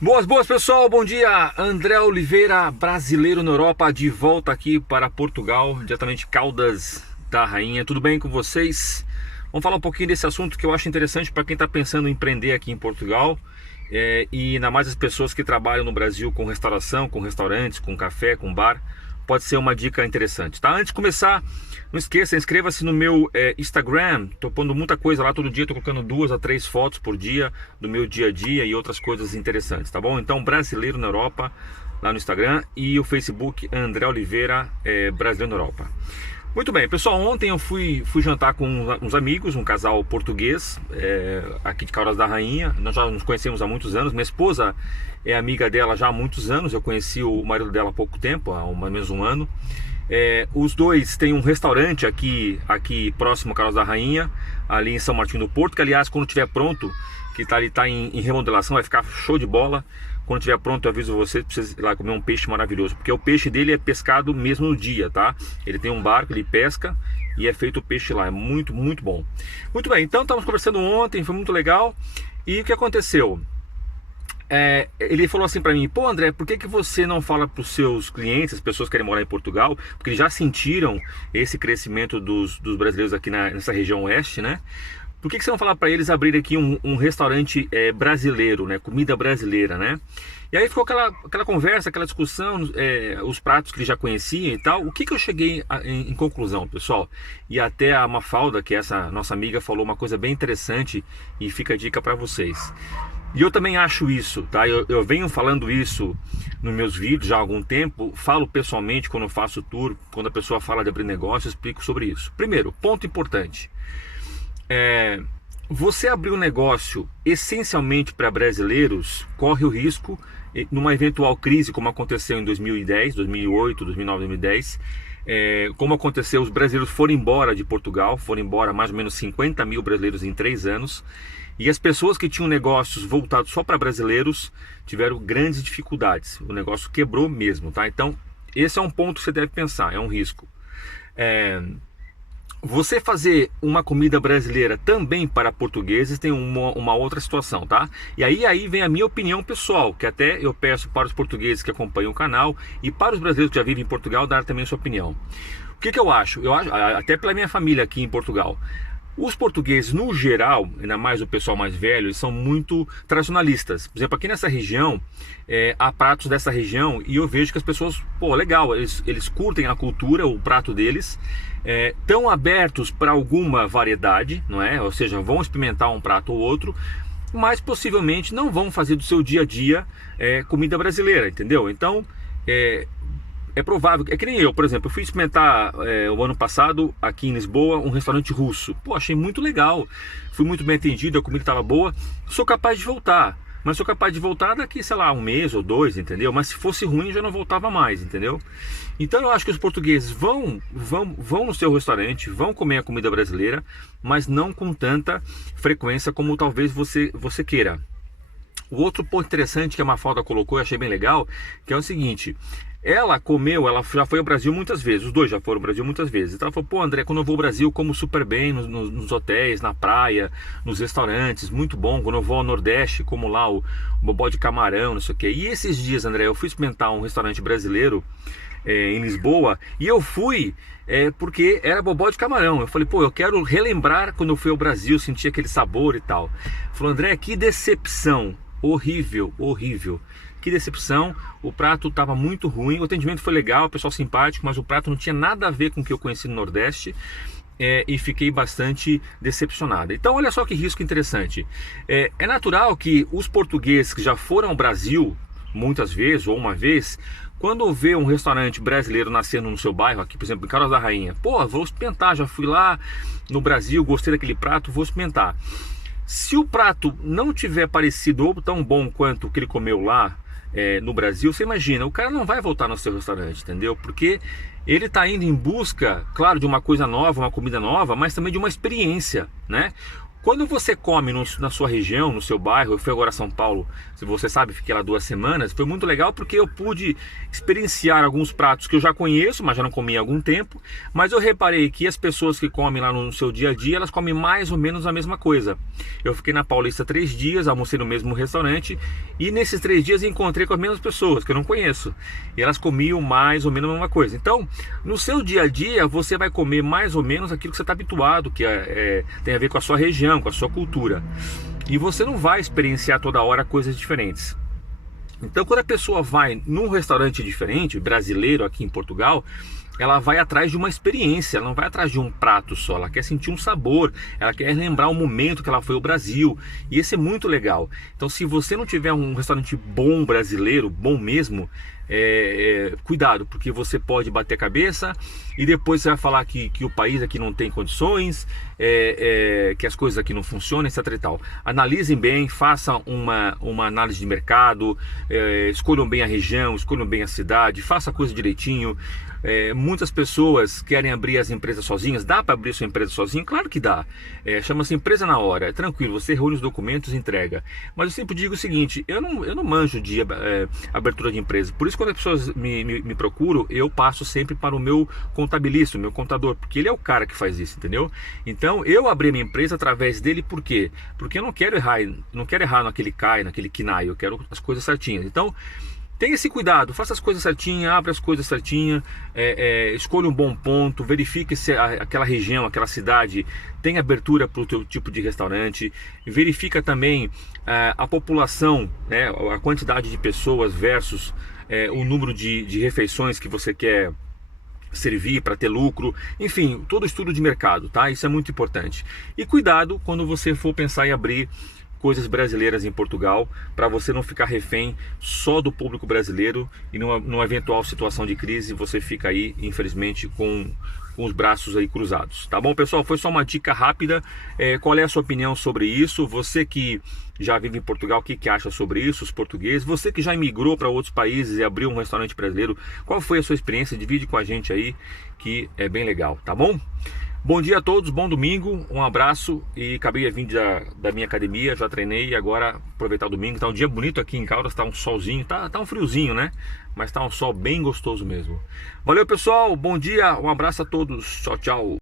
Boas pessoal, bom dia. André Oliveira, brasileiro na Europa, de volta aqui para Portugal, diretamente de Caldas da Rainha. Tudo bem com vocês? Vamos falar um pouquinho desse assunto que eu acho interessante para quem está pensando em empreender aqui em Portugal, e ainda mais as pessoas que trabalham no Brasil com restauração, com restaurantes, com café, com bar. Pode ser uma dica interessante, tá? Antes de começar, não esqueça, inscreva-se no meu Instagram. Tô pondo muita coisa lá todo dia, tô colocando 2 a 3 fotos por dia do meu dia a dia e outras coisas interessantes, tá bom? Então, brasileiro na Europa, lá no Instagram, e o Facebook André Oliveira, brasileiro na Europa. Muito bem, pessoal, ontem eu fui jantar com uns amigos, um casal português, aqui de Caldas da Rainha. Nós já nos conhecemos há muitos anos. Minha esposa é amiga dela já há muitos anos. Eu conheci o marido dela há pouco tempo, há mais ou menos um ano. Os dois têm um restaurante aqui próximo a Caldas da Rainha, ali em São Martinho do Porto, que aliás, quando estiver pronto, que está em remodelação, vai ficar show de bola. Quando estiver pronto, eu aviso vocês, precisa ir lá comer um peixe maravilhoso, porque o peixe dele é pescado mesmo no dia, tá? Ele tem um barco, ele pesca e é feito o peixe lá, é muito bom. Muito bem, então estávamos conversando ontem, foi muito legal. E o que aconteceu? Ele falou assim para mim: pô, André, por que você não fala para os seus clientes, as pessoas que querem morar em Portugal, porque eles já sentiram esse crescimento dos brasileiros aqui nessa região oeste, né? Por que você não fala para eles abrir aqui um restaurante brasileiro, né? Comida brasileira, né? E aí ficou aquela conversa, aquela discussão, os pratos que eles já conheciam e tal. O que eu cheguei em conclusão, pessoal? E até a Mafalda, que é essa nossa amiga, falou uma coisa bem interessante e fica a dica para vocês. E eu também acho isso, tá? Eu venho falando isso nos meus vídeos já há algum tempo. Falo pessoalmente quando eu faço tour, quando a pessoa fala de abrir negócio, eu explico sobre isso. Primeiro, ponto importante. Você abrir um negócio essencialmente para brasileiros corre o risco, numa eventual crise como aconteceu em 2010, 2008, 2009, 2010, como aconteceu, os brasileiros foram embora de Portugal, foram embora mais ou menos 50 mil brasileiros em 3 anos, e as pessoas que tinham negócios voltados só para brasileiros tiveram grandes dificuldades, o negócio quebrou mesmo, tá? Então esse é um ponto que você deve pensar, é um risco. Você fazer uma comida brasileira também para portugueses tem uma outra situação, tá? E aí vem a minha opinião pessoal, que até eu peço para os portugueses que acompanham o canal e para os brasileiros que já vivem em Portugal dar também a sua opinião. O que eu acho? Eu acho, até pela minha família aqui em Portugal, os portugueses, no geral, ainda mais o pessoal mais velho, eles são muito tradicionalistas. Por exemplo, aqui nessa região, há pratos dessa região e eu vejo que as pessoas, pô, legal, eles curtem a cultura, o prato deles, estão abertos para alguma variedade, não é? Ou seja, vão experimentar um prato ou outro, mas possivelmente não vão fazer do seu dia a dia comida brasileira, entendeu? Então, é provável, é que nem eu, por exemplo, eu fui experimentar o ano passado aqui em Lisboa um restaurante russo. Pô, achei muito legal, fui muito bem atendido, a comida estava boa, sou capaz de voltar. Mas sou capaz de voltar daqui, sei lá, 1 mês ou 2, entendeu? Mas se fosse ruim, já não voltava mais, entendeu? Então eu acho que os portugueses vão no seu restaurante, vão comer a comida brasileira, mas não com tanta frequência como talvez você queira. O outro ponto interessante que a Mafalda colocou, eu achei bem legal, que é o seguinte: ela já foi ao Brasil muitas vezes, os dois já foram ao Brasil muitas vezes. Então ela falou: pô, André, quando eu vou ao Brasil eu como super bem nos hotéis, na praia, nos restaurantes, muito bom. Quando eu vou ao Nordeste, como lá o bobó de camarão, não sei o quê. E esses dias, André, eu fui experimentar um restaurante brasileiro em Lisboa, e eu fui porque era bobó de camarão. Eu falei: pô, eu quero relembrar quando eu fui ao Brasil, sentir aquele sabor e tal. Falou: André, que decepção, horrível. Que decepção, o prato estava muito ruim, o atendimento foi legal, o pessoal simpático, mas o prato não tinha nada a ver com o que eu conheci no Nordeste, e fiquei bastante decepcionado. Então olha só que risco interessante. É natural que os portugueses que já foram ao Brasil muitas vezes ou uma vez, quando vê um restaurante brasileiro nascendo no seu bairro, aqui por exemplo em Caldas da Rainha, pô, vou experimentar, já fui lá no Brasil, gostei daquele prato, vou experimentar. Se o prato não tiver parecido ou tão bom quanto o que ele comeu lá no Brasil, você imagina, o cara não vai voltar no seu restaurante, entendeu? Porque ele está indo em busca, claro, de uma coisa nova, uma comida nova, mas também de uma experiência, né? Quando você come na sua região, no seu bairro, eu fui agora a São Paulo, se você sabe, fiquei lá 2 semanas, foi muito legal porque eu pude experienciar alguns pratos que eu já conheço, mas já não comi há algum tempo, mas eu reparei que as pessoas que comem lá no seu dia a dia, elas comem mais ou menos a mesma coisa. Eu fiquei na Paulista 3 dias, almocei no mesmo restaurante E nesses 3 dias encontrei com as mesmas pessoas que eu não conheço. E elas comiam mais ou menos a mesma coisa. Então, no seu dia a dia, você vai comer mais ou menos aquilo que você está habituado, que tem a ver com a sua região, com a sua cultura. E você não vai experienciar toda hora coisas diferentes. Então, quando a pessoa vai num restaurante diferente, brasileiro aqui em Portugal, ela vai atrás de uma experiência, ela não vai atrás de um prato só, ela quer sentir um sabor, ela quer lembrar o momento que ela foi ao Brasil, e esse é muito legal. Então, se você não tiver um restaurante bom brasileiro, bom mesmo, cuidado, porque você pode bater a cabeça e depois você vai falar que o país aqui não tem condições, que as coisas aqui não funcionam, etc e tal. Analisem bem, façam uma análise de mercado, escolham bem a região, escolham bem a cidade, faça a coisa direitinho. Muitas pessoas querem abrir as empresas sozinhas. Dá para abrir sua empresa sozinho? Claro que dá. Chama-se empresa na hora. É tranquilo, você reúne os documentos e entrega. Mas eu sempre digo o seguinte: eu não manjo de abertura de empresa. Por isso, quando as pessoas me procuram, eu passo sempre para o meu contabilista, o meu contador, porque ele é o cara que faz isso, entendeu? Então eu abri minha empresa através dele. Por quê? Porque eu não quero errar naquele CAI, naquele KNAI. Eu quero as coisas certinhas. Então tenha esse cuidado, faça as coisas certinhas, abra as coisas certinhas, escolha um bom ponto, verifique se aquela região, aquela cidade tem abertura para o teu tipo de restaurante, verifica também a população, né, a quantidade de pessoas versus o número de refeições que você quer servir para ter lucro, enfim, todo estudo de mercado, tá? Isso é muito importante. E cuidado quando você for pensar em abrir coisas brasileiras em Portugal, para você não ficar refém só do público brasileiro e numa eventual situação de crise você fica aí, infelizmente, com os braços aí cruzados. Tá bom, pessoal? Foi só uma dica rápida. Qual é a sua opinião sobre isso? Você que já vive em Portugal, o que acha sobre isso, os portugueses? Você que já imigrou para outros países e abriu um restaurante brasileiro, qual foi a sua experiência? Divide com a gente aí, que é bem legal, tá bom? Bom dia a todos, bom domingo, um abraço. E acabei de vir da minha academia, já treinei e agora aproveitar o domingo. Tá um dia bonito aqui em Caldas, tá um solzinho, tá um friozinho, né? Mas tá um sol bem gostoso mesmo. Valeu, pessoal, bom dia, um abraço a todos, tchau, tchau.